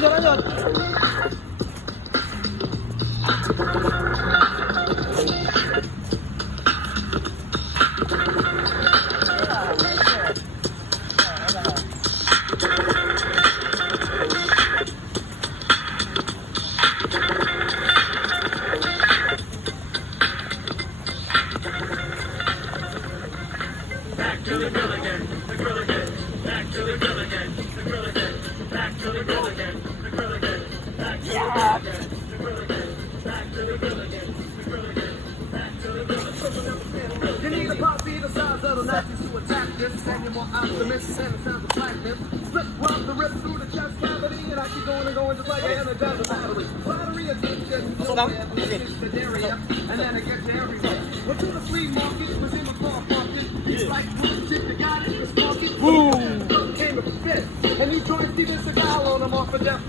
Lanjut. You need a posse the size of the Nazis to attack this. And you're more optimists and it sounds of blackness. Slip rub the rip through the chest cavity. And I keep going and going just like an energizer battery. Battery addiction. And then it gets you everywhere. But to the flea market, was in the car market. It's like bullshit, the guy that was talking. Boom! Came to fit. And you try to see this cigar on him off of death.